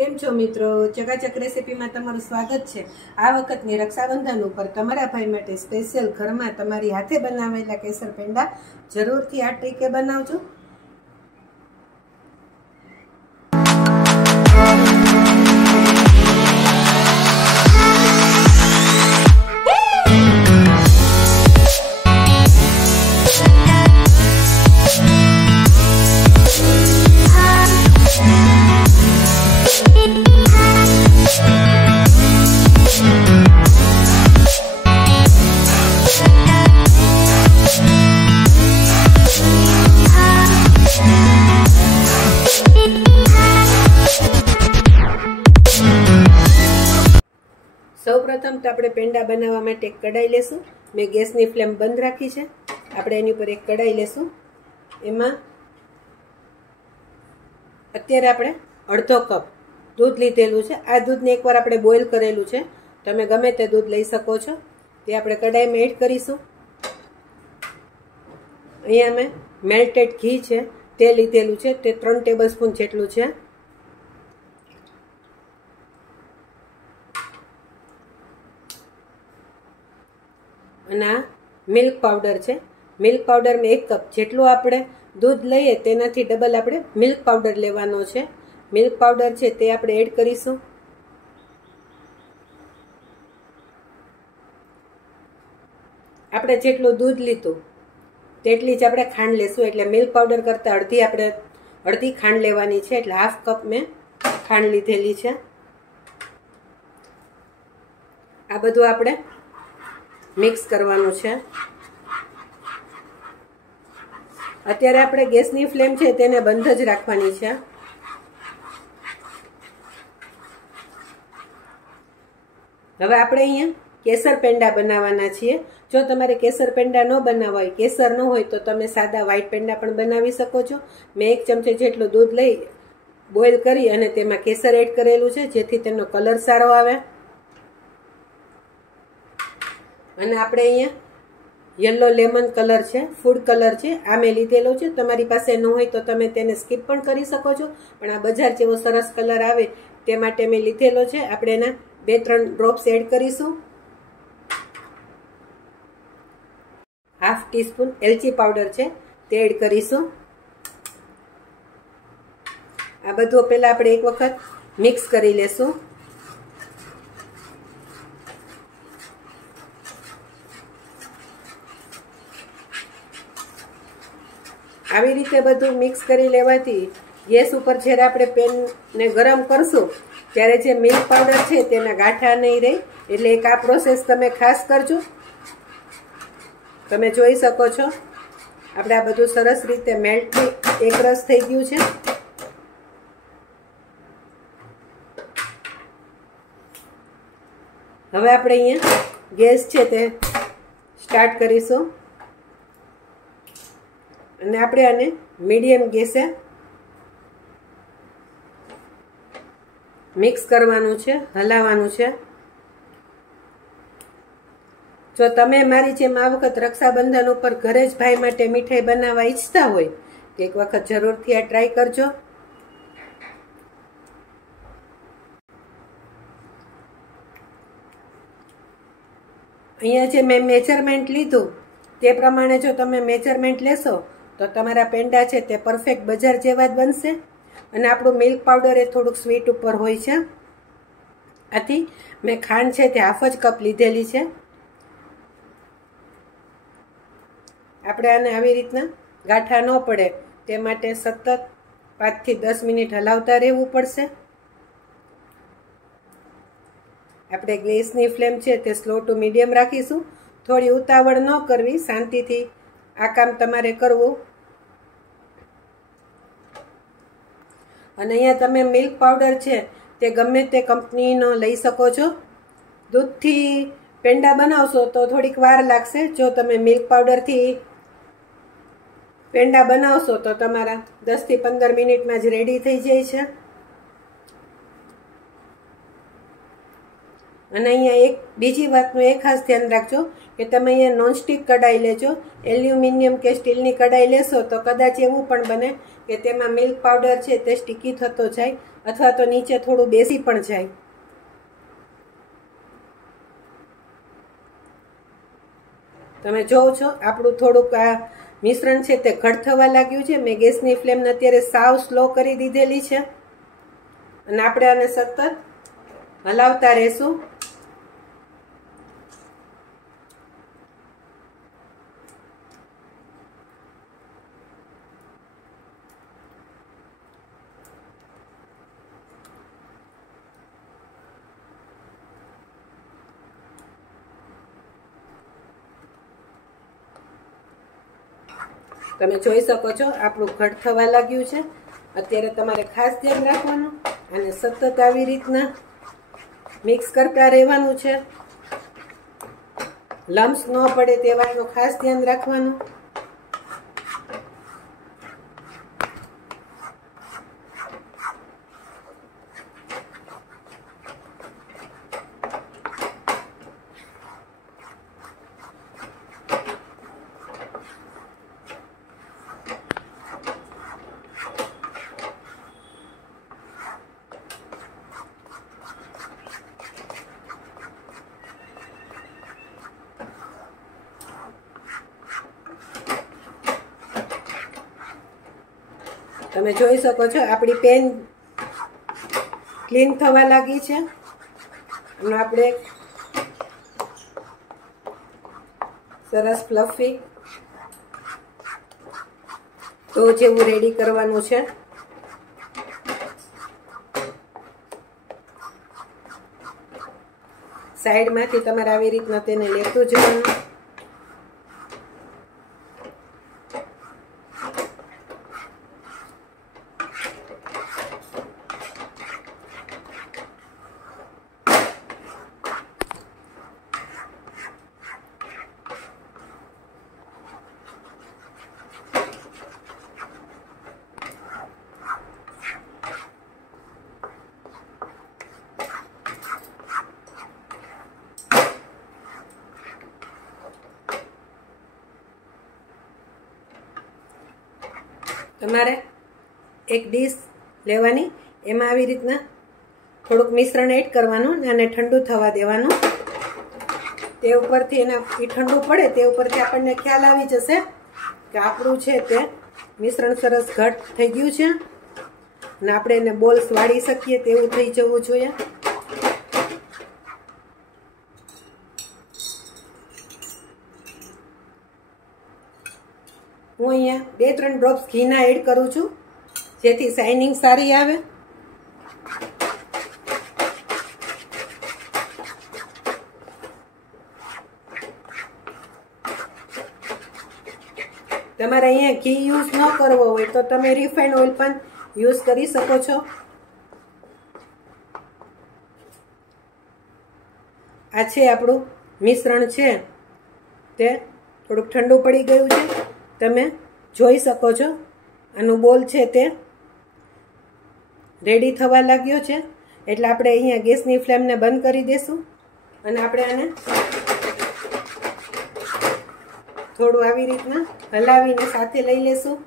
કેમ છો મિત્રો? ચકાચક રેસીપીમાં તમારું સ્વાગત છે। આ વખતની રક્ષાબંધન ઉપર તમારા ભાઈ માટે સ્પેશિયલ ઘરમાં તમારી હાથે બનાવેલા કેસર પેંડા જરૂરથી આ ટ્રીકે બનાવજો। સૌપ્રથમ તો આપણે પેંડા બનાવવા માટે એક કઢાઈ લેશું। મેં ગેસની ફ્લેમ બંધ રાખી છે। આપણે એની ઉપર એક કઢાઈ લેશું। એમાં અત્યારે આપણે અડધો કપ દૂધ લીધેલું છે। આ દૂધને એકવાર આપણે બોઇલ કરેલું છે, તમે ગમે તે દૂધ લઈ શકો છો। તે આપણે કઢાઈમાં એડ કરીશું। અહીંયા મેં મેલ્ટેડ ઘી છે તે લીધેલું છે, તે 3 ટેબલસ્પૂન જેટલું છે। અને આ મિલ્ક પાવડર છે। મિલ્ક પાવડરમાં 1 કપ જેટલું આપણે દૂધ લઈએ તેનાથી ડબલ આપણે મિલ્ક પાવડર લેવાનો છે। મિલ્ક પાવડર છે તે આપણે એડ કરીશું। આપણે જેટલું દૂધ લીધું તેટલી જ આપણે ખાંડ લેશું, એટલે મિલ્ક પાવડર કરતાં અડધી ખાંડ લેવાની છે, એટલે હાફ કપ મેં ખાંડ લીધેલી છે। આ બધું આપણે મિક્સ કરવાનું છે। અત્યારે આપણે ગેસની ફ્લેમ છે તેને બંધ જ રાખવાની છે। હવે આપણે અહીંયા કેસર પેંડા બનાવવાના છીએ। જો તમારે કેસર પેંડા ન બનાવવા હોય, કેસર ન હોય તો તમે સાદા વ્હાઈટ પેંડા પણ બનાવી શકો છો। મેં 1 ચમચી જેટલું દૂધ લઈ બોઇલ કરી અને તેમાં કેસર એડ કરેલું છે, જેથી તેનો કલર સારો આવે। અને આપણે અહીંયા યલો લેમન કલર છે, ફૂડ કલર છે, આ મેં લીધેલો છે। તમારી પાસે ન હોય તો તમે તેને સ્કીપ પણ કરી શકો છો, પણ આ બજાર જેવો સરસ કલર આવે તે માટે મેં લીધેલો છે। આપણે એના 2-3 ડ્રોપ્સ એડ કરીશું। હાફ ટીસ્પૂન એલચી પાવડર છે તે એડ કરીશું। આ બધું પહેલાં આપણે એક વખત મિક્સ કરી લેશું। આવી રીતે બધું મિક્સ કરી લેવાથી ગેસ ઉપર જ્યારે આપણે પેનને ગરમ કરશું ત્યારે જે મિલ્ક પાવડર છે તેના ગાંઠા નહીં રહે, એટલે એક આ પ્રોસેસ તમે ખાસ કરજો। તમે જોઈ શકો છો આપણે આ બધું સરસ રીતે મેલ્ટ એકરસ થઈ ગયું છે। હવે આપણે અહીંયા ગેસ છે તે સ્ટાર્ટ કરીશું અને આપણે આને મીડિયમ ગેસે મિક્સ કરવાનું છે, હલાવવાનું છે। જો તમે મારી જેમ આ વખત રક્ષાબંધન ઉપર ઘરે જ ભાઈ માટે મીઠાઈ બનાવવા ઈચ્છતા હોય તો એક વખત જરૂરથી આ ટ્રાય કરજો। અહીંયા જે મેં મેજરમેન્ટ લીધું તે પ્રમાણે જો તમે મેજરમેન્ટ લેશો તો તમારા પેંડા છે તે પરફેક્ટ બજાર જેવા જ બનશે। અને આપણું મિલ્ક પાવડર એ થોડુંક સ્વીટ ઉપર હોય છે, આથી મેં ખાંડ છે તે હાફ જ કપ લીધેલી છે। આપણે આને આવી રીતના ગાંઠા ન પડે તે માટે સતત 5 થી 10 મિનિટ હલાવતા રહેવું પડશે। આપણે ગેસની ફ્લેમ છે તે સ્લો ટુ મીડિયમ રાખીશું। થોડી ઉતાવળ ન કરવી, શાંતિથી આ કામ તમારે કરવું। અને અહીંયા તમે મિલ્ક પાવડર છે તે ગમે તે કંપનીનો લઈ શકો છો। દૂધથી પેંડા બનાવશો તો થોડીક વાર લાગશે, જો તમે મિલ્ક પાવડરથી પેંડા બનાવશો તો તમારા 10 થી 15 મિનિટમાં જ રેડી થઈ જાય છે। અને અહીંયા એક બીજી વાતનું એ ખાસ ધ્યાન રાખજો કે તમે અહીંયા નોનસ્ટિક કડાઈ લેજો. એલ્યુમિનિયમ કે સ્ટીલની કડાઈ લેશો તો કદાચ એવું પણ બને કે તેમાં મિલ્ક પાવડર છે તે સ્ટીકી થતો જાય અથવા તો નીચે થોડું બેસી પણ જાય. તમે જોવો છો આપણું થોડુંક આ મિશ્રણ છે તે ઘટ થવા લાગ્યું છે. મેં ગેસની ફ્લેમને અત્યારે સાવ સ્લો કરી દીધેલી છે અને આપણે આને સતત હલાવતા રહેશું. તમે જોઈ શકો છો આપણું ઘટ થવા લાગ્યું છે. અત્યારે તમારે ખાસ ધ્યાન રાખવાનું અને સતત આવી રીતના મિક્સ કરતા રહેવાનું છે. લમ્સ ન પડે તે વાતનું ખાસ ધ્યાન રાખવાનું. તમે જોઈ શકો છો આપણી પેન ક્લીન થવા લાગી છે અને આપણે સરસ ફ્લફી તો જેવું રેડી કરવાનું છે. સાઈડમાંથી તમારે આવી રીતના તેને લેતું જવાનું. તમારે એક ડીશ લેવાની, એમાં આવી રીતના થોડુંક મિશ્રણ એડ કરવાનું અને ઠંડુ થવા દેવાનું. તે ઉપરથી એ ઠંડુ પડે તે ઉપરથી આપણને ખ્યાલ આવી જશે કે આપણું છે તે મિશ્રણ સરસ ઘટ થઈ ગયું છે અને આપણે એને બોલ્સ વાળી શકીએ તેવું થઈ જવું જોઈએ. હું અહીંયા 2-3 ડ્રોપ્સ ઘીના એડ કરું છું જેથી શાઇનિંગ સારી આવે. તમારે અહીંયા ઘી યુઝ ન કરવો હોય તો તમે રિફાઇન્ડ ઓઇલ પણ યુઝ કરી શકો છો. આ છે આપણું મિશ્રણ છે તે થોડુંક ઠંડુ પડી ગયું છે. તમે જોઈ શકો છો આનું બોલ છે તે રેડી થવા લાગ્યો છે. એટલે આપણે અહીંયા ગેસની ફ્લેમને બંધ કરી દઈશું અને આપણે આને થોડું આવી રીતના હલાવીને સાથે લઈ લેશું.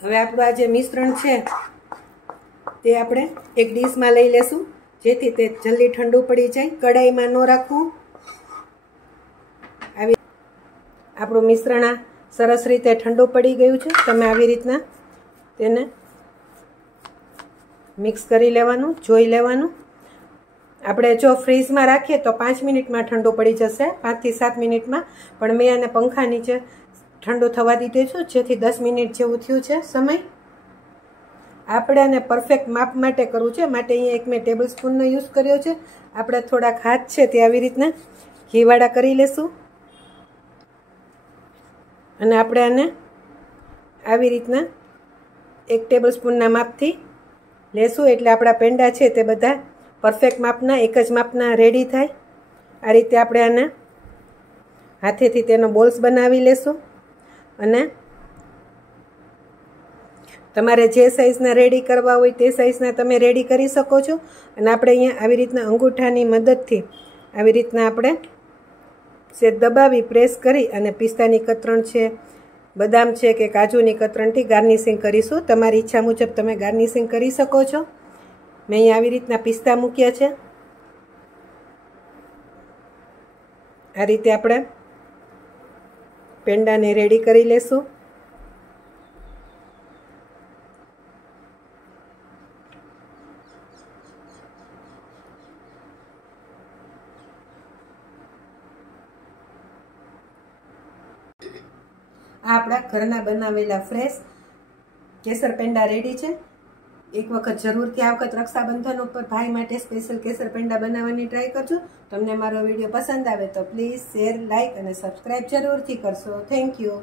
હવે આપણું આ જે મિશ્રણ છે તે આપણે એક ડીશમાં લઈ લેશું જેથી તે જલ્દી ઠંડુ પડી જાય. કડાઈમાં ન રાખવું. આવી આપણું મિશ્રણ સરસ રીતે ઠંડુ પડી ગયું છે. તમે આવી રીતના તેને મિક્સ કરી લેવાનું, જોઈ લેવાનું. આપણે જો ફ્રીઝમાં રાખીએ તો 5 મિનિટમાં ઠંડુ પડી જશે, 5 થી 7 મિનિટમાં. પણ મેં આને પંખા નીચે ઠંડુ થવા દીધું છું જેથી 10 મિનિટ જેવું થયું છે સમય. આપણે આને પરફેક્ટ માપ માટે કરવું છે માટે અહીંયા એક મેં ટેબલ સ્પૂનનો યુઝ કર્યો છે. આપણે થોડાક હાથ છે તે આવી રીતના ઘીવાળા કરી લેશું અને આપણે આને આવી રીતના 1 ટેબલ સ્પૂનના માપથી લેશું એટલે આપણા પેંડા છે તે બધા પરફેક્ટ માપના, એક જ માપના રેડી થાય. આ રીતે આપણે આને હાથેથી તેનો બોલ્સ બનાવી લેશું. અને તમારે જે સાઇઝના રેડી કરવા હોય તે સાઇઝના તમે રેડી કરી શકો છો. અને આપણે અહીંયા આવી રીતના અંગૂઠાની મદદથી આવી રીતના આપણે સેજ દબાવી પ્રેસ કરી અને પિસ્તાની કતરણ છે, બદામ છે કે કાજુની કતરણથી ગાર્નિશિંગ કરીશું. તમારી ઈચ્છા મુજબ તમે ગાર્નિશિંગ કરી શકો છો. મેં અહીંયા આવી રીતના પિસ્તા મૂક્યા છે. આ રીતે આપણે પેંડાને રેડી કરી લેશું. આ આપણા ઘરના બનાવેલા ફ્રેશ કેસર પેંડા રેડી છે. એક વખત જરૂરથી આ વખત રક્ષાબંધન ઉપર ભાઈ માટે સ્પેશિયલ કેસર પેંડા બનાવવાની ટ્રાય કરજો. તમને મારો વિડીયો પસંદ આવે તો પ્લીઝ શેર, લાઇક અને સબસ્ક્રાઈબ જરૂરથી કરશો. Thank you.